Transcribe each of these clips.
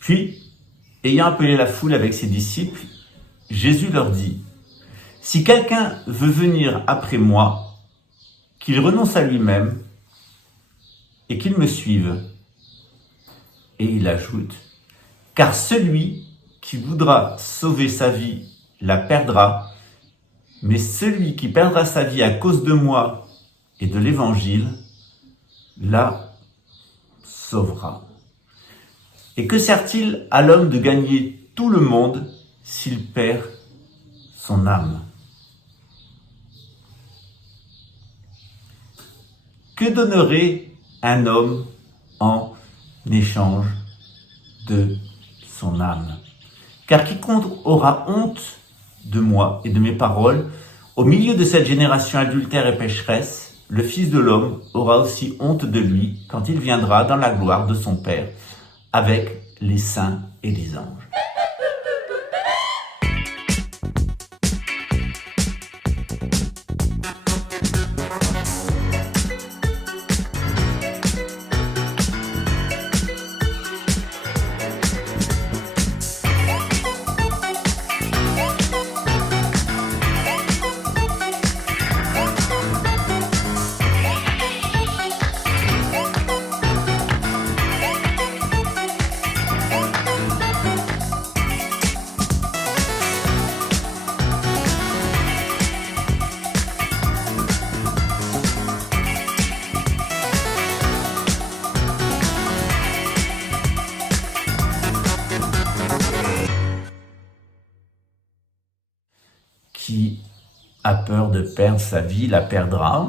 Puis, ayant appelé la foule avec ses disciples, Jésus leur dit, « Si quelqu'un veut venir après moi, qu'il renonce à lui-même et qu'il me suive. » Et il ajoute, « Car celui qui voudra sauver sa vie la perdra, mais celui qui perdra sa vie à cause de moi et de l'Évangile la sauvera. Et que sert-il à l'homme de gagner tout le monde s'il perd son âme? Que donnerait un homme en échange de son âme? Car quiconque aura honte de moi et de mes paroles, au milieu de cette génération adultère et pécheresse, le Fils de l'homme aura aussi honte de lui quand il viendra dans la gloire de son Père avec les saints et les anges. Qui a peur de perdre sa vie la perdra.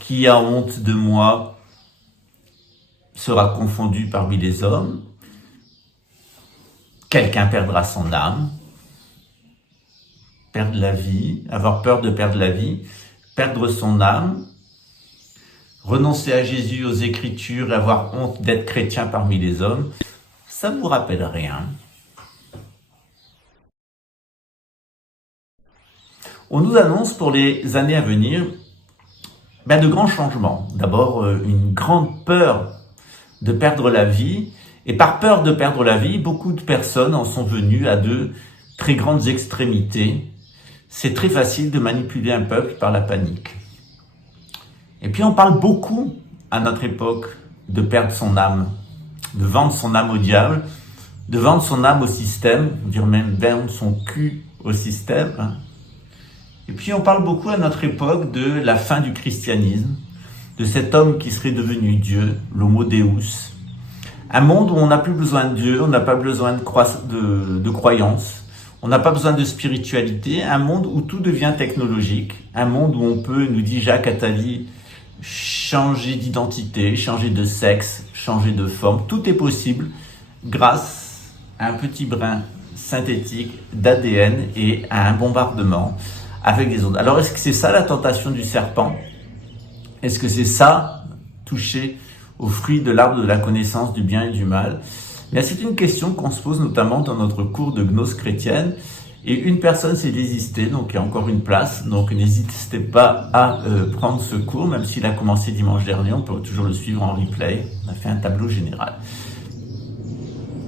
Qui a honte de moi sera confondu parmi les hommes. Quelqu'un perdra son âme. Perdre la vie, avoir peur de perdre la vie, perdre son âme, renoncer à Jésus, aux Écritures et avoir honte d'être chrétien parmi les hommes, ça ne vous rappelle rien. On nous annonce pour les années à venir de grands changements. D'abord, une grande peur de perdre la vie. Et par peur de perdre la vie, beaucoup de personnes en sont venues à de très grandes extrémités. C'est très facile de manipuler un peuple par la panique. Et puis on parle beaucoup à notre époque de perdre son âme, de vendre son âme au diable, de vendre son âme au système, dire même vendre son cul au système. Et puis on parle beaucoup à notre époque de la fin du christianisme, de cet homme qui serait devenu Dieu, l'homo deus. Un monde où on n'a plus besoin de Dieu, on n'a pas besoin de croyance, on n'a pas besoin de spiritualité, un monde où tout devient technologique, un monde où on peut, nous dit Jacques Attali, changer d'identité, changer de sexe, changer de forme. Tout est possible grâce à un petit brin synthétique d'ADN et à un bombardement avec des ondes. Alors, est-ce que c'est ça la tentation du serpent? Est-ce que c'est ça, toucher aux fruits de l'arbre de la connaissance du bien et du mal? Bien, c'est une question qu'on se pose notamment dans notre cours de gnose chrétienne. Et une personne s'est désistée, donc il y a encore une place. Donc n'hésitez pas à prendre ce cours, même s'il a commencé dimanche dernier, on peut toujours le suivre en replay. On a fait un tableau général.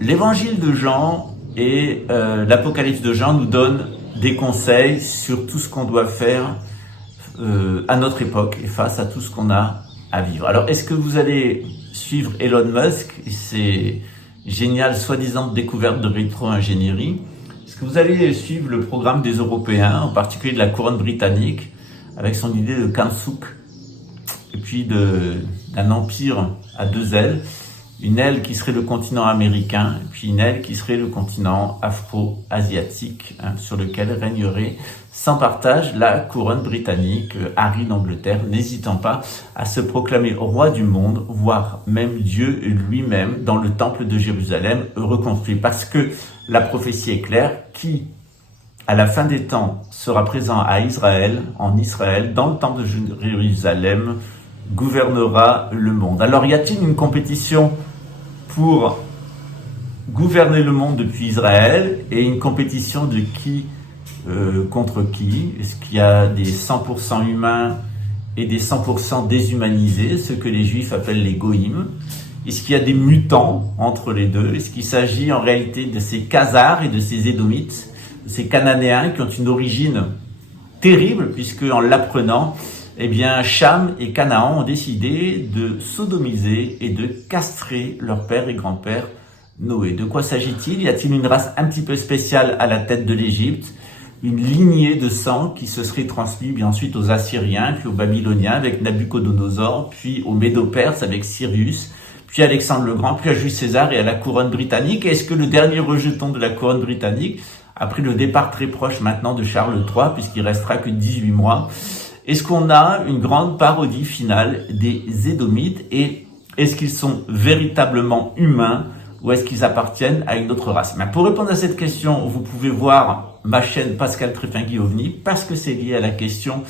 L'évangile de Jean et l'Apocalypse de Jean nous donnent des conseils sur tout ce qu'on doit faire à notre époque et face à tout ce qu'on a à vivre. Alors, est-ce que vous allez suivre Elon Musk et ses géniales soi-disant découvertes de rétro-ingénierie? Est-ce que vous allez suivre le programme des Européens, en particulier de la couronne britannique, avec son idée de Kansuk, et puis d'un empire à deux ailes, une aile qui serait le continent américain, et puis une aile qui serait le continent afro-asiatique, sur lequel régnerait sans partage la couronne britannique, Harry d'Angleterre, n'hésitant pas à se proclamer roi du monde, voire même Dieu lui-même, dans le temple de Jérusalem reconstruit. Parce que la prophétie est claire, qui, à la fin des temps, sera présent à Israël, en Israël, dans le temple de Jérusalem, gouvernera le monde. Alors, y a-t-il une compétition pour gouverner le monde depuis Israël, et une compétition de qui contre qui? Est-ce qu'il y a des 100% humains et des 100% déshumanisés, ce que les Juifs appellent les goïms? Est-ce qu'il y a des mutants entre les deux? Est-ce qu'il s'agit en réalité de ces Khazars et de ces Édomites, de ces Cananéens qui ont une origine terrible, puisque en l'apprenant, eh bien, Cham et Canaan ont décidé de sodomiser et de castrer leur père et grand-père Noé. De quoi s'agit-il? Y a-t-il une race un petit peu spéciale à la tête de l'Égypte? Une lignée de sang qui se serait transmise bien ensuite aux Assyriens, puis aux Babyloniens avec Nabuchodonosor, puis aux Médo-Perses avec Cyrus, puis Alexandre le Grand, puis à Jules César et à la couronne britannique. Est-ce que le dernier rejeton de la couronne britannique, après le départ très proche maintenant de Charles III, puisqu'il restera que 18 mois, est-ce qu'on a une grande parodie finale des Édomites et est-ce qu'ils sont véritablement humains ou est-ce qu'ils appartiennent à une autre race? Mais pour répondre à cette question, vous pouvez voir ma chaîne Pascal Trefingui OVNI parce que c'est lié à la question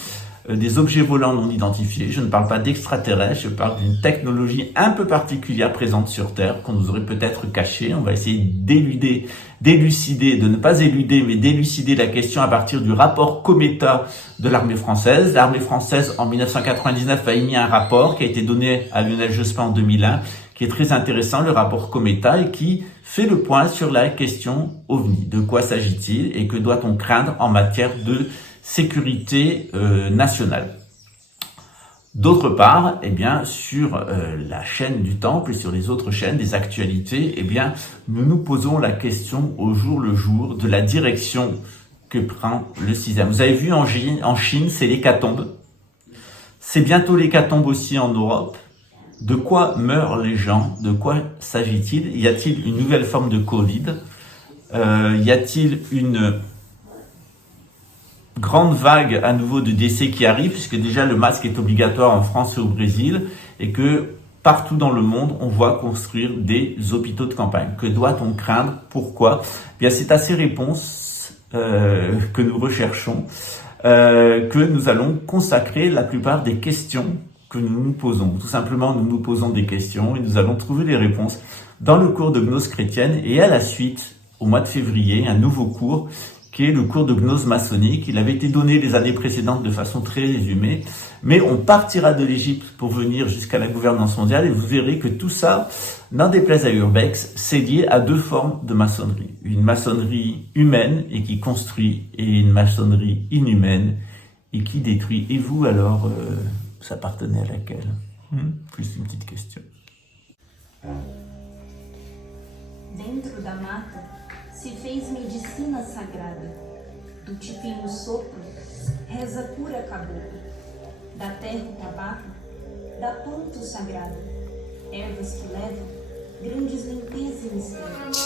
des objets volants non identifiés. Je ne parle pas d'extraterrestres, je parle d'une technologie un peu particulière présente sur Terre qu'on nous aurait peut-être cachée. On va essayer d'élucider, de ne pas éluder, mais d'élucider la question à partir du rapport Cometa de l'armée française. L'armée française, en 1999, a émis un rapport qui a été donné à Lionel Jospin en 2001, qui est très intéressant, le rapport Cometa, et qui fait le point sur la question OVNI. De quoi s'agit-il et que doit-on craindre en matière de sécurité nationale? D'autre part, eh bien, sur la chaîne du Temple et sur les autres chaînes des actualités, eh bien, nous nous posons la question au jour le jour de la direction que prend le système. Vous avez vu en Chine, c'est l'hécatombe. C'est bientôt l'hécatombe aussi en Europe. De quoi meurent les gens? De quoi s'agit-il? Y a-t-il une nouvelle forme de Covid? Y a-t-il une grande vague à nouveau de décès qui arrive, puisque déjà le masque est obligatoire en France et au Brésil, et que partout dans le monde, on voit construire des hôpitaux de campagne. Que doit-on craindre? Pourquoi? Eh bien, c'est à ces réponses que nous recherchons, que nous allons consacrer la plupart des questions que nous nous posons. Tout simplement, nous nous posons des questions et nous allons trouver les réponses dans le cours de gnose chrétienne et à la suite, au mois de février, un nouveau cours qui est le cours de gnose maçonnique. Il avait été donné les années précédentes de façon très résumée, mais on partira de l'Égypte pour venir jusqu'à la gouvernance mondiale et vous verrez que tout ça, n'en déplaise à Urbex, c'est lié à deux formes de maçonnerie. Une maçonnerie humaine et qui construit et une maçonnerie inhumaine et qui détruit. Et vous alors vous appartenez à laquelle? Plus une petite question. Dentro da mata se fez medicina sagrada. Do tipinho sopro, reza cura caboclo. Da terra o tabaco, da planta o sagrado. Ervas que levam grandes limpezas e mistérios.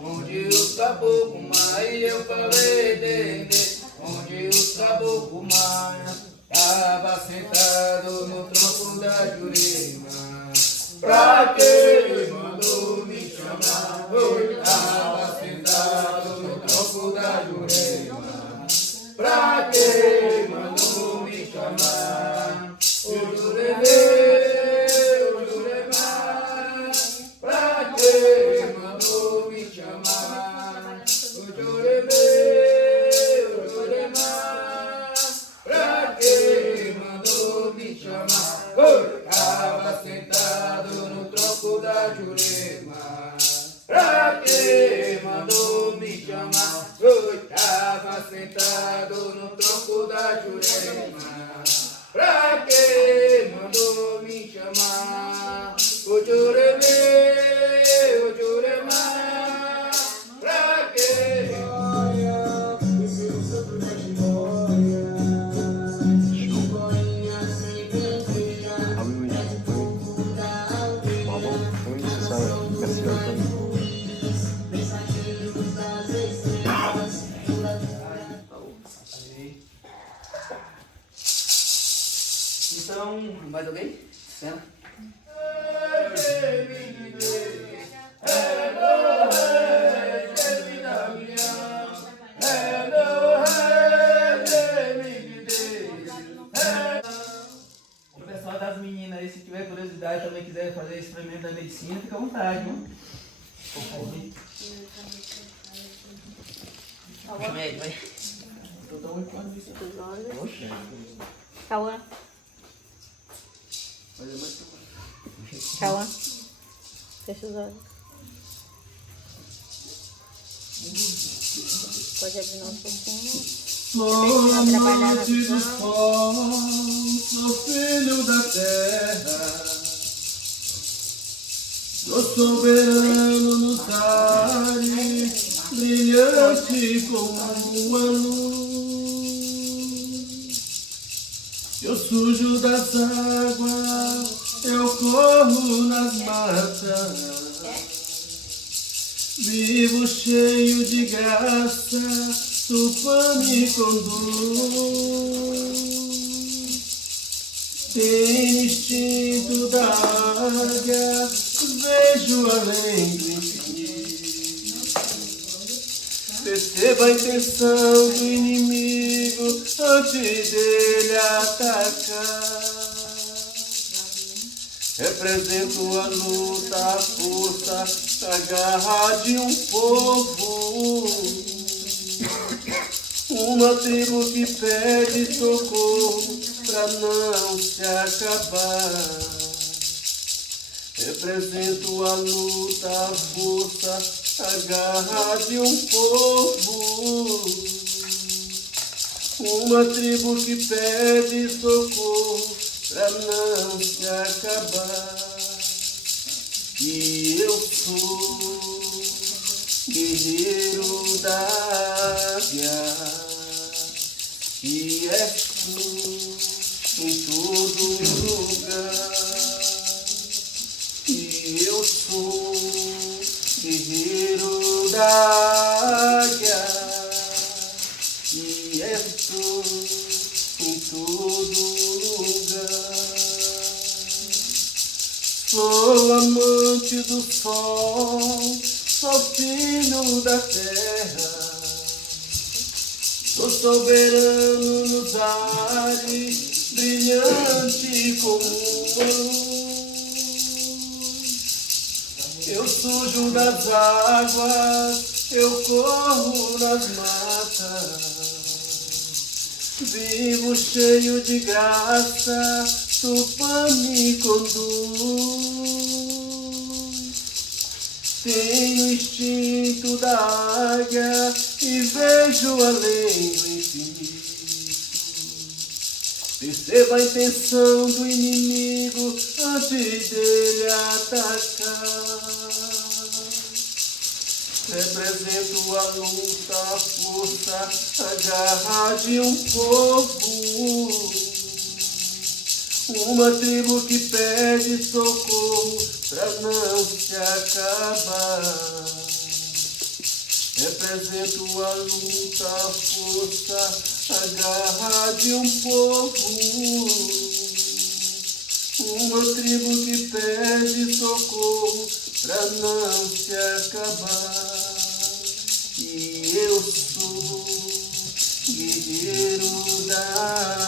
Onde os caboclos mais eu falei dendê, onde os caboclos mais tava sentado no tronco da Jurema. Pra que mandou me chamar? Eu tava sentado no tronco da Jurema. Pra que mandou me chamar? O Jurema. Tava sentado no tronco da Jurema. Pra que mandou me chamar? Eu tava sentado no tronco da Jurema. Pra que mandou me chamar? O Jurema, o Jurema. Pra que? Então, mais alguém? Cena. O pessoal das meninas aí, se tiver curiosidade também quiser fazer experimento da medicina, fica à vontade, viu? Vai. Totalmente quase isso. Fecha os olhos. Oxe. Cauã. Mas é mais Cauã. Fecha os olhos. Pode abrir um pouquinho. Sou trabalhar na amante do visão. sol, sou filho da terra, sou soberano nos ares, brilhante como a luz. Eu sujo das águas, eu corro nas matas. Vivo cheio de graça, Tupã me conduz. Tenho instinto da águia, vejo além do infinito. Perceba a intenção do inimigo antes dele atacar. Represento a luta, a força, a garra de um povo. Uma tribo que pede socorro pra não se acabar. Represento a luta, a força, a garra de um povo. Uma tribo que pede socorro pra não se acabar. E eu sou guerreiro da águia, e és tu em todo lugar. E eu sou guerreiro da águia, e és tu em todo lugar. Sou amante do sol, sou filho da terra, sou soberano nos ares, brilhante como a luz. Eu sujo das águas, eu corro nas matas. Vivo cheio de graça, Tupã me conduz. Tenho instinto da águia e vejo além do infinito. Perceba a intenção do inimigo antes dele atacar. Represento a luta, a força, a garra de um povo. Uma tribo que pede socorro pra não se acabar. Represento a luta, a força, a garra de um povo. Uma tribo que pede socorro pra não se acabar. E eu sou guerreiro da